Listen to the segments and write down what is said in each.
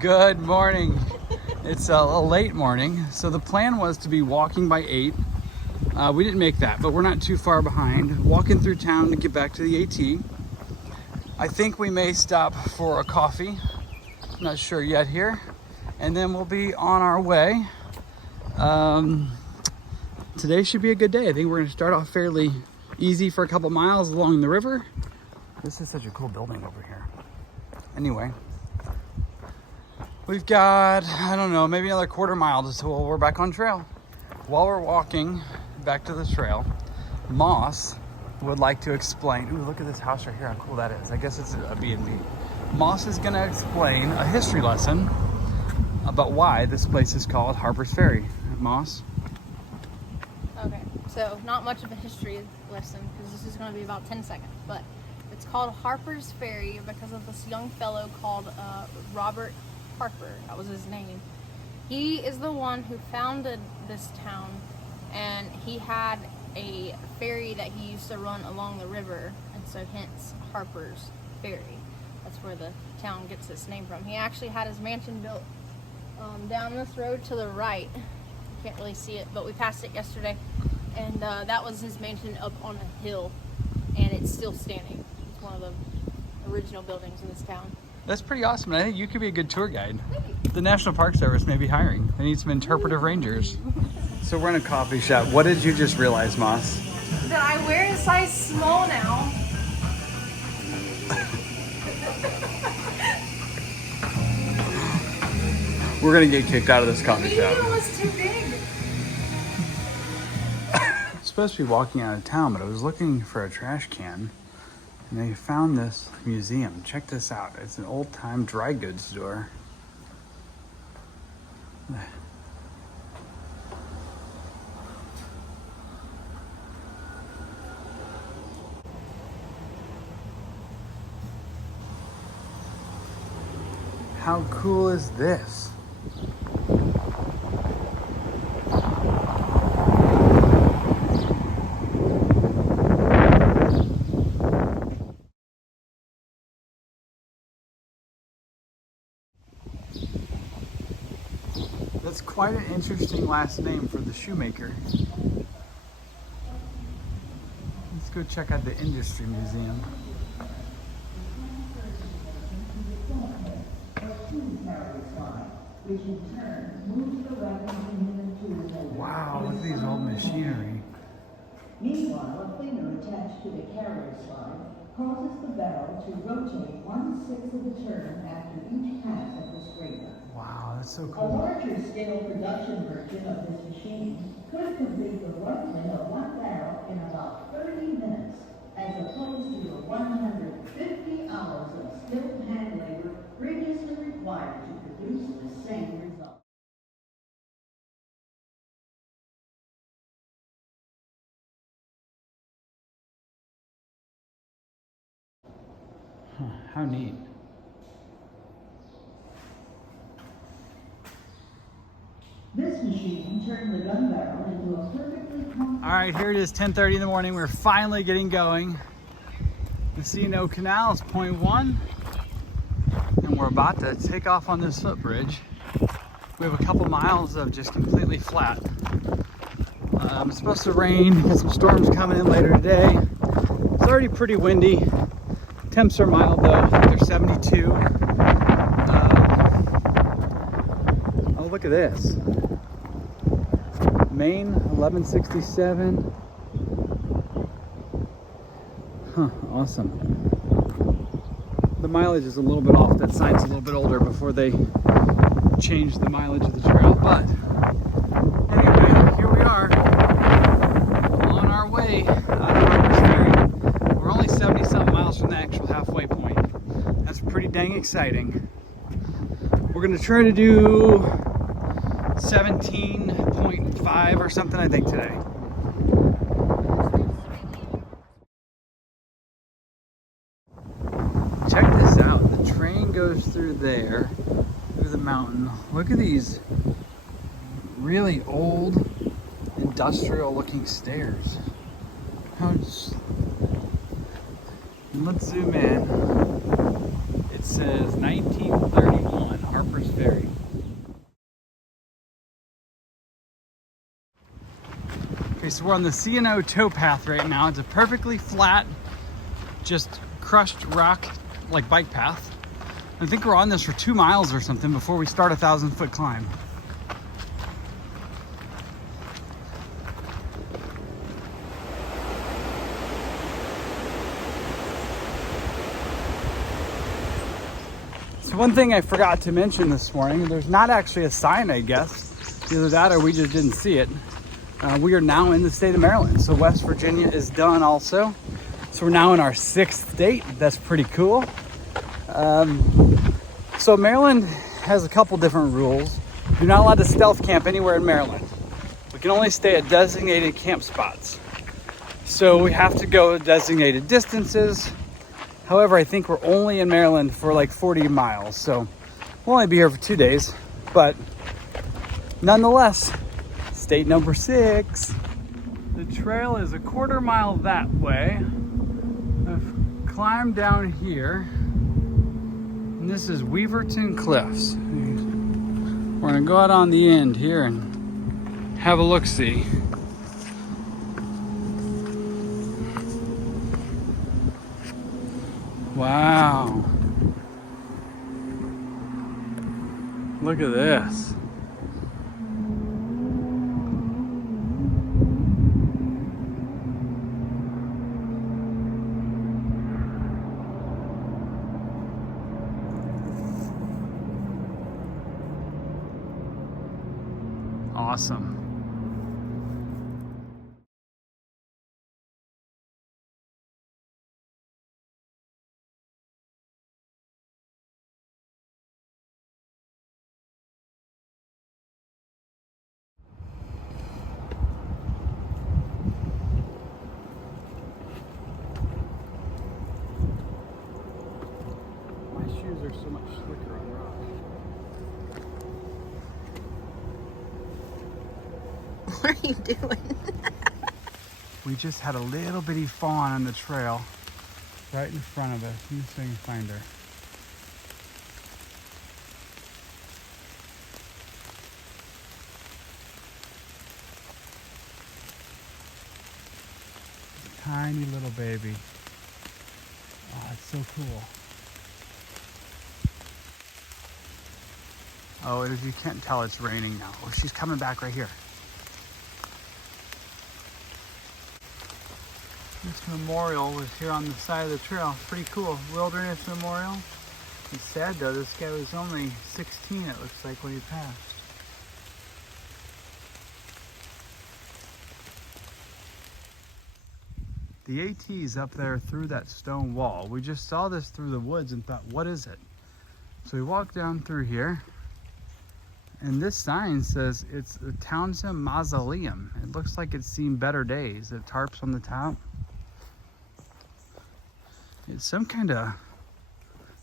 Good morning. It's a late morning, so the plan was to be walking by 8. We didn't make that, but we're not too far behind. Walking through town to get back to the AT. I think we may stop for a coffee. Not sure yet here. And then we'll be on our way. Today should be a good day. I think we're going to start off fairly easy for a couple miles along the river. This is such a cool building over here. Anyway, we've got, I don't know, maybe another quarter mile until we're back on trail. While we're walking back to the trail, Moss would like to explain. Ooh, look at this house right here, how cool that is. I guess it's a B&B. Moss is gonna explain a history lesson about why this place is called Harper's Ferry. Moss? Okay, so not much of a history lesson because this is gonna be about 10 seconds, but it's called Harper's Ferry because of this young fellow called Robert Harper. That was his name. He is the one who founded this town, and he had a ferry that he used to run along the river, and so hence Harper's Ferry. That's where the town gets its name from. He actually had his mansion built down this road to the right. You can't really see it, but we passed it yesterday, and that was his mansion up on a hill, and it's still standing. It's one of the original buildings in this town. That's pretty awesome. I think you could be a good tour guide. The National Park Service may be hiring. They need some interpretive rangers. So we're in a coffee shop. What did you just realize, Moss? That I wear a size small now. We're gonna get kicked out of this coffee shop. It was too big. I'm supposed to be walking out of town, but I was looking for a trash can, and I found this museum. Check this out. It's an old-time dry goods store. How cool is this? That's quite an interesting last name for the shoemaker. Let's go check out the Industry Museum. Wow, look at these old machinery. Meanwhile, a finger attached to the carrier slide causes the barrel to rotate 1/6 of the turn after each pass of the scraper. Wow, that's so A cool. larger scale production version of this machine could complete the rifling of one barrel in about 30 minutes, as opposed to the 150 hours of skilled hand labor previously required to produce the same result. Huh, how neat. This machine turned the gun barrel into a perfectly All right, here it is, 10:30 in the morning. We're finally getting going. The C&O Canal is point 1, and we're about to take off on this footbridge. We have a couple miles of just completely flat. It's supposed to rain, got some storms coming in later today. It's already pretty windy. Temps are mild though, I think they're 72. Oh, look at this. Maine, 1167. Huh, awesome. The mileage is a little bit off. That sign's a little bit older before they changed the mileage of the trail. But anyway, here we are on our way out of Harper's Ferry. We're only 70-something miles from the actual halfway point. That's pretty dang exciting. We're gonna try to do 17.5 or something, I think, today. Check this out. The train goes through there, through the mountain. Look at these really old, industrial-looking stairs. Let's zoom in. It says 1931, Harper's So we're on the C&O towpath right now. It's a perfectly flat, just crushed rock, like bike path. I think we're on this for 2 miles or something before we start a 1,000-foot climb. So one thing I forgot to mention this morning, there's not actually a sign, I guess. Either that or we just didn't see it. We are now in the state of Maryland. So West Virginia is done also. So we're now in our 6th state. That's pretty cool. So Maryland has a couple different rules. You're not allowed to stealth camp anywhere in Maryland. We can only stay at designated camp spots. So we have to go designated distances. However, I think we're only in Maryland for like 40 miles. So we'll only be here for 2 days. But nonetheless, state number 6. The trail is a 1/4 mile that way. I've climbed down here. And this is Weaverton Cliffs. We're gonna go out on the end here and have a look-see. Wow. Look at this. Awesome. My shoes are so much slicker on rock. What are you doing? We just had a little bitty fawn on the trail right in front of us. Let me see if I can find her. Tiny little baby. Oh, it's so cool. Oh, as you can't tell, it's raining now. Oh, she's coming back right here. This memorial was here on the side of the trail. Pretty cool. Wilderness Memorial. It's sad though, this guy was only 16, it looks like, when he passed. The AT's up there through that stone wall. We just saw this through the woods and thought, what is it? So we walked down through here, and this sign says it's the Townsend Mausoleum. It looks like it's seen better days. It tarps on the top. It's some kind of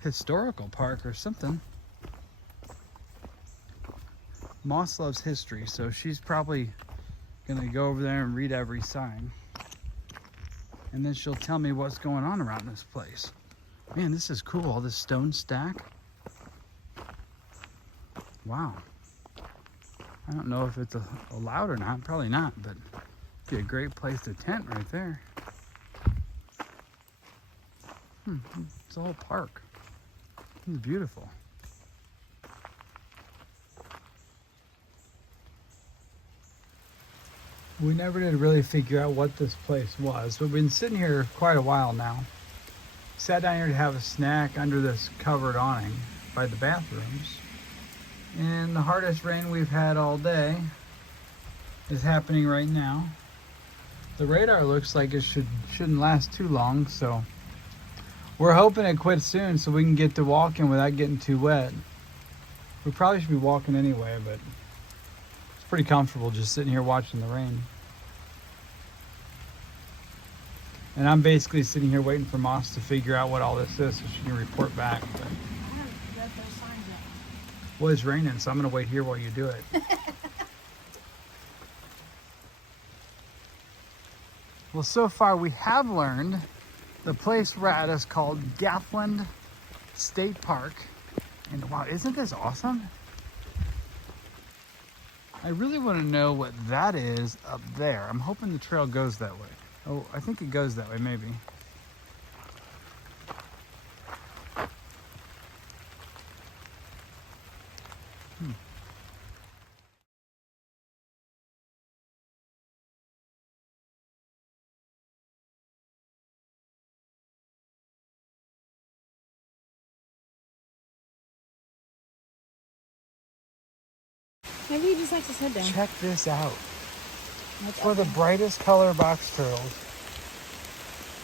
historical park or something. Moss loves history, so she's probably gonna go over there and read every sign. And then she'll tell me what's going on around this place. Man, this is cool, all this stone stack. Wow. I don't know if it's allowed or not, probably not, but it'd be a great place to tent right there. It's a whole park. It's beautiful. We never did really figure out what this place was. We've been sitting here quite a while now. Sat down here to have a snack under this covered awning by the bathrooms. And the hardest rain we've had all day is happening right now. The radar looks like it shouldn't last too long, so we're hoping it quits soon so we can get to walking without getting too wet. We probably should be walking anyway, but it's pretty comfortable just sitting here watching the rain. And I'm basically sitting here waiting for Moss to figure out what all this is so she can report back. But I haven't read those signs yet. well, it's raining, so I'm gonna wait here while you do it. Well, so far we have learned the place we're at is called Gathland State Park. And wow, isn't this awesome? I really want to know what that is up there. I'm hoping the trail goes that way. Oh, I think it goes that way, maybe. Maybe he just likes to sit down. Check this out. What's It's one of the brightest color box turtles.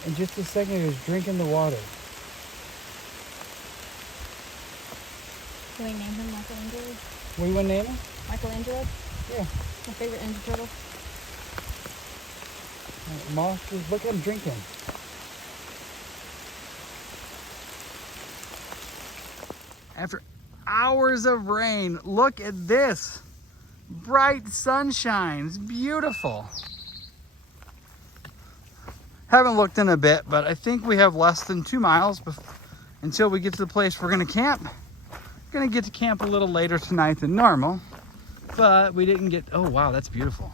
In just a second, he was drinking the water. Can we name him Michelangelo? What do you want to name him? Michelangelo? Yeah. My favorite Ninja Turtle. Moss, just look at him drinking. After hours of rain, look at this. Bright sunshine. It's beautiful. Haven't looked in a bit, but I think we have less than 2 miles until we get to the place we're gonna camp. Gonna get to camp a little later tonight than normal, but we didn't get, oh wow, that's beautiful.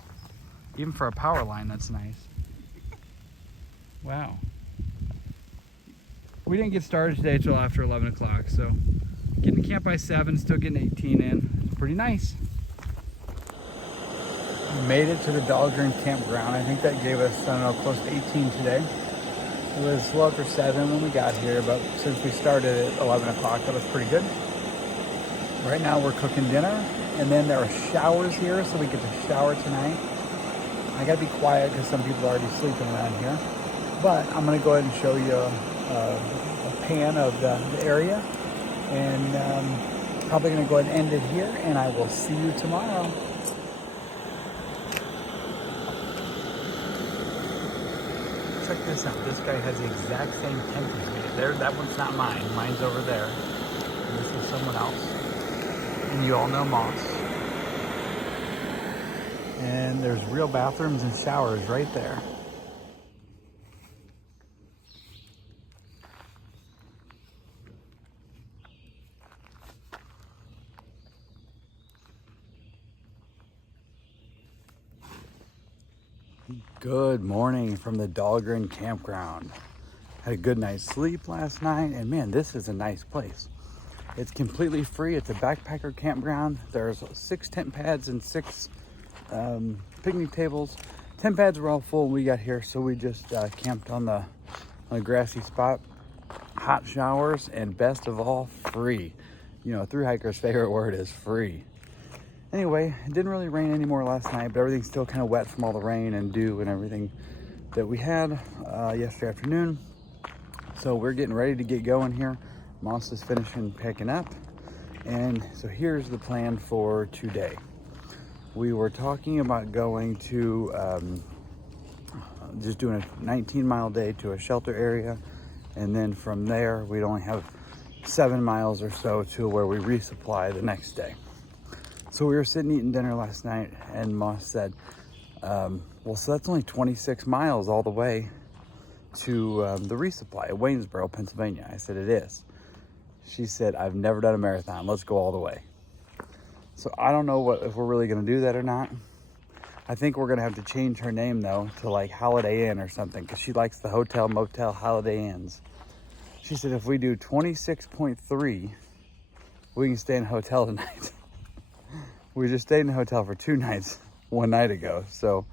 Even for a power line, that's nice. Wow. We didn't get started today till after 11 o'clock, so getting to camp by 7, still getting 18 in. It's pretty nice. We made it to the Dahlgren campground. I think that gave us, I don't know, close to 18 today. It was a little after 7 when we got here, but since we started at 11 o'clock, that was pretty good. Right now we're cooking dinner, and then there are showers here, so we get to shower tonight. I gotta be quiet because some people are already sleeping around here. But I'm gonna go ahead and show you a pan of the area, and probably gonna go ahead and end it here, and I will see you tomorrow. Check this out. This guy has the exact same tent as me. There, that one's not mine. Mine's over there. And this is someone else. And you all know Moss. And there's real bathrooms and showers right there. Good morning from the Dahlgren campground. Had a good night's sleep last night, and man, this is a nice place. It's completely free. It's a backpacker campground. There's 6 tent pads and 6 picnic tables. Tent pads were all full when we got here, so we just camped on the grassy spot. Hot showers, and best of all, free. You know, a thru hiker's favorite word is free. Anyway, it didn't really rain anymore last night, but everything's still kind of wet from all the rain and dew and everything that we had yesterday afternoon. So we're getting ready to get going here. Moss is finishing packing up. And so here's the plan for today. We were talking about going to just doing a 19-mile day to a shelter area. And then from there, we'd only have 7 miles or so to where we resupply the next day. So we were sitting eating dinner last night, and Moss said, well, so that's only 26 miles all the way to the resupply at Waynesboro, Pennsylvania. I said, it is. She said, I've never done a marathon. Let's go all the way. So I don't know if we're really going to do that or not. I think we're going to have to change her name, though, to like Holiday Inn or something, because she likes the hotel, motel, Holiday Inns. She said, if we do 26.3, we can stay in a hotel tonight. We just stayed in a hotel for 2 nights 1 night ago, so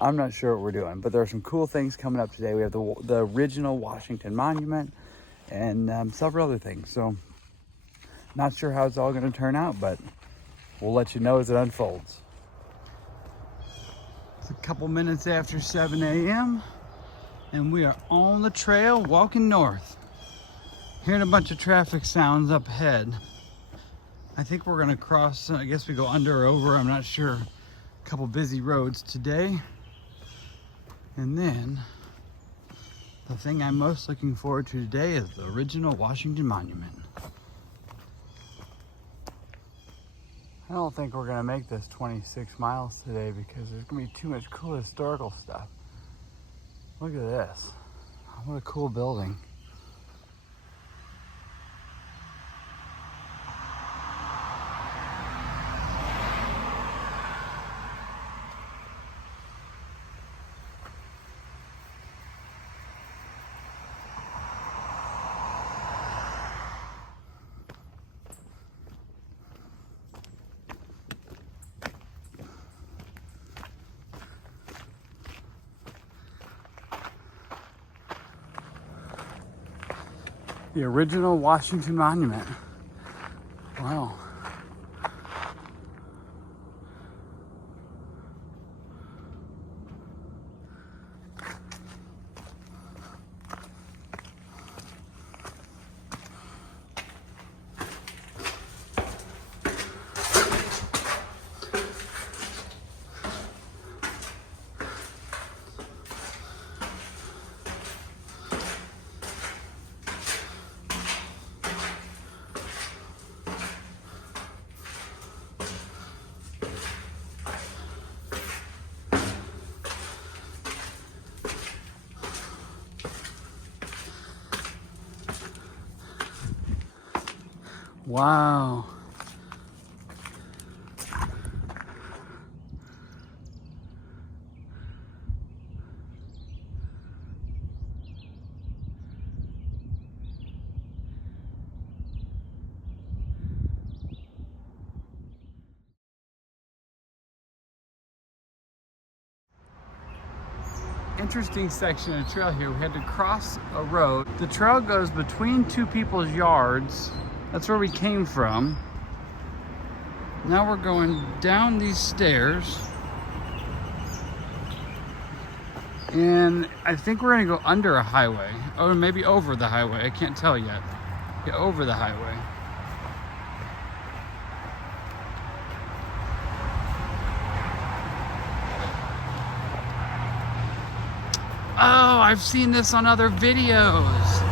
I'm not sure what we're doing. But there are some cool things coming up today. We have the original Washington Monument and several other things. So not sure how it's all going to turn out, but we'll let you know as it unfolds. It's a couple minutes after 7 a.m. and we are on the trail walking north. Hearing a bunch of traffic sounds up ahead. I think we're gonna cross, I guess we go under or over, I'm not sure. A couple busy roads today. And then, the thing I'm most looking forward to today is the original Washington Monument. I don't think we're gonna make this 26 miles today because there's gonna be too much cool historical stuff. Look at this. What a cool building. The original Washington Monument. Wow. Wow. Interesting section of trail here. We had to cross a road. The trail goes between two people's yards. That's where we came from. Now we're going down these stairs. And I think we're gonna go under a highway. Or maybe over the highway, I can't tell yet. Yeah, over the highway. Oh, I've seen this on other videos.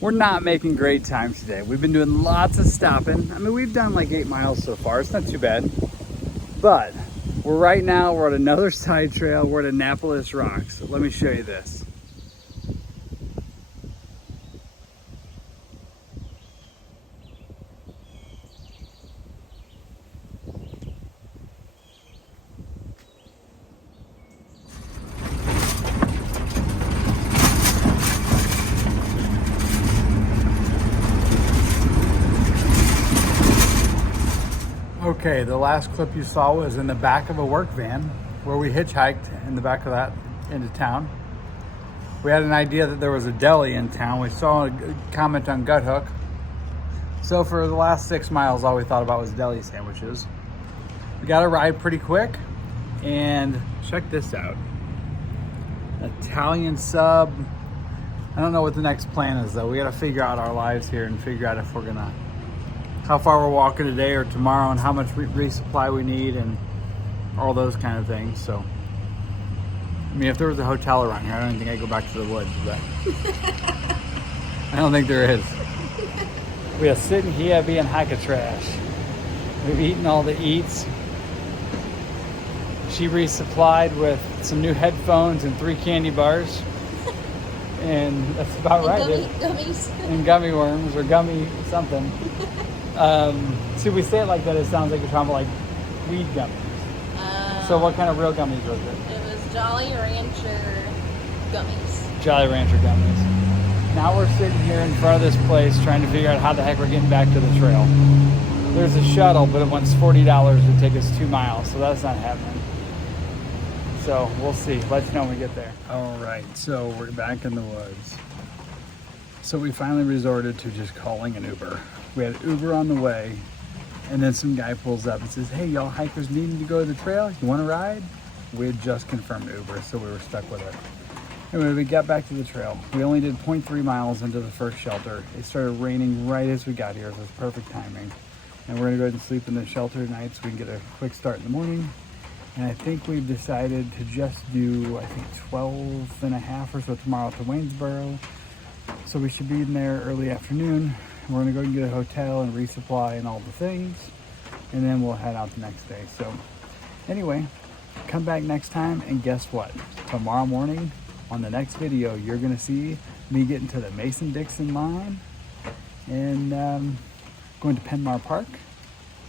We're not making great time today. We've been doing lots of stopping. I mean, we've done like 8 miles so far. It's not too bad. But we're at another side trail. We're at Annapolis Rocks. Let me show you this. Okay, the last clip you saw was in the back of a work van where we hitchhiked in the back of that into town. We had an idea that there was a deli in town. We saw a comment on Gut Hook. So for the last 6 miles, all we thought about was deli sandwiches. We got a ride pretty quick, and check this out. Italian sub. I don't know what the next plan is though. We gotta figure out our lives here and figure out if we're gonna how far we're walking today or tomorrow and how much resupply we need and all those kind of things. So, I mean, if there was a hotel around here, I don't think I'd go back to the woods, but I don't think there is. We are sitting here being trash. We've eaten all the eats. She resupplied with some new headphones and 3 candy bars. And that's about right. Gummies. And gummy worms or gummy something. See, we say it like that, it sounds like you're talking about like weed gummies. So what kind of real gummies was it? It was Jolly Rancher gummies. Jolly Rancher gummies. Now we're sitting here in front of this place trying to figure out how the heck we're getting back to the trail. There's a shuttle, but it wants $40 to take us 2 miles, so that's not happening. So we'll see. Let you know when we get there. All right, so we're back in the woods. So we finally resorted to just calling an Uber. We had Uber on the way, and then some guy pulls up and says, "Hey, y'all hikers needing to go to the trail? You want to ride?" We had just confirmed Uber, so we were stuck with it. Anyway, we got back to the trail. We only did 0.3 miles into the first shelter. It started raining right as we got here, so it was perfect timing. And we're gonna go ahead and sleep in the shelter tonight so we can get a quick start in the morning. And I think we've decided to just do, 12 and a half or so tomorrow to Waynesboro. So we should be in there early afternoon. We're gonna go and get a hotel and resupply and all the things. And then we'll head out the next day. So anyway, come back next time and guess what? Tomorrow morning on the next video, you're gonna see me getting to the Mason-Dixon line and going to Penmar Park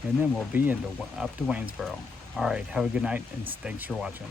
and then we'll be up to Waynesboro. All right, have a good night, and thanks for watching.